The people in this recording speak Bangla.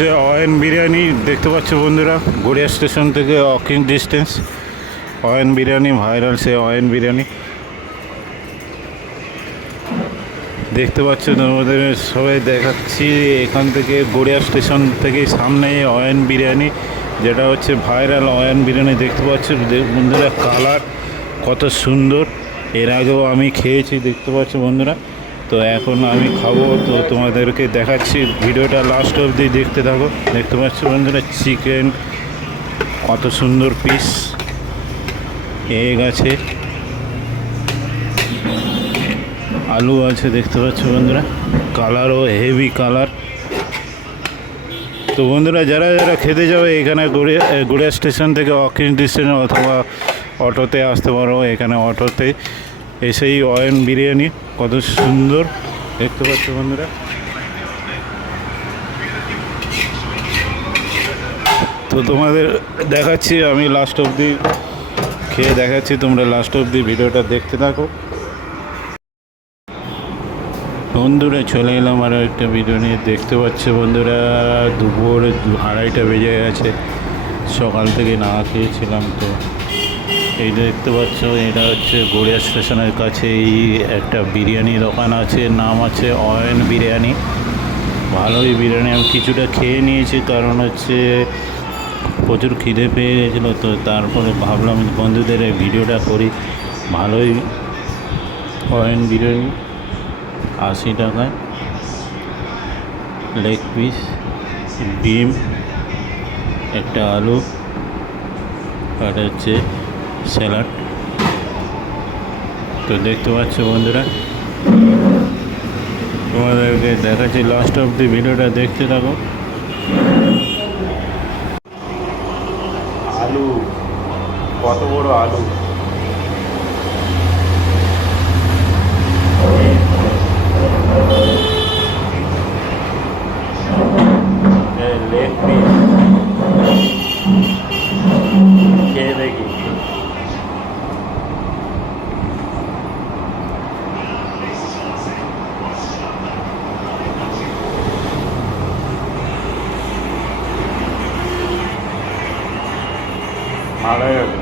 যে অয়েন বিরিয়ানি দেখতে পাচ্ছ বন্ধুরা, গড়িয়া স্টেশন থেকে ওয়াকিং ডিস্টেন্স অয়েন বিরিয়ানি ভাইরাল সে অয়েন বিরিয়ানি। দেখতে পাচ্ছ তোমাদের, সবাই দেখাচ্ছি এখান থেকে গড়িয়া স্টেশন থেকে সামনে অয়েন বিরিয়ানি, যেটা হচ্ছে ভাইরাল অয়েন বিরিয়ানি। দেখতে পাচ্ছ বন্ধুরা কালার কত সুন্দর। এর আগেও আমি খেয়েছি, দেখতে পাচ্ছ বন্ধুরা। তো এখন আমি খাব, তো তোমাদেরকে দেখাচ্ছি। ভিডিওটা লাস্ট অবধি দেখতে থাকো। দেখতে পাচ্ছ বন্ধুরা চিকেন কত সুন্দর পিস এগ আছে। আলু আছে, দেখতে পাচ্ছ বন্ধুরা। কালারও হেভি কালার তো বন্ধুরা, যারা যারা খেতে যাবে এখানে গড়িয়া গড়িয়া স্টেশন থেকে অকিন স্টেশন অথবা অটোতে আসতে পারো। এখানে অটোতে এসেই অয়েন বিরিয়ানি, কত সুন্দর। দেখতে পাচ্ছ বন্ধুরা। তো তোমাদের দেখাচ্ছি, আমি লাস্ট অবধি খেয়ে দেখাচ্ছি, তোমরা লাস্ট অবধি ভিডিওটা দেখতে থাকো। বন্ধুরা, চলে এলাম আরও একটা ভিডিও নিয়ে। দেখতে পাচ্ছে বন্ধুরা, দুপুর আড়াইটা বেজে গেছে। সকাল থেকে না খেয়েছিলাম তো। এই দেখতে পাচ্ছ, এটা হচ্ছে গড়িয়া স্টেশনের কাছে এই একটা বিরিয়ানি দোকান আছে, নাম আছে অয়ন বিরিয়ানি। ভালোই বিরিয়ানি, আমি কিছুটা খেয়ে নিয়েছি, কারণ হচ্ছে প্রচুর খিদে পেয়ে গেছিল, তো তারপরে ভাবলাম বন্ধুদের এই ভিডিওটা করি। ভালোই অয়েন বিরিয়ানি, আশি টাকায়। লেগ পিস ডিম, একটা আলু, আর হচ্ছে স্যালাড তো দেখতে পাচ্ছ বন্ধুরা, তোমাদেরকে দেখাচ্ছি লাস্ট অফ দি ভিডিওটা দেখতে থাকো। আলু, কত বড় আলু? Malévola.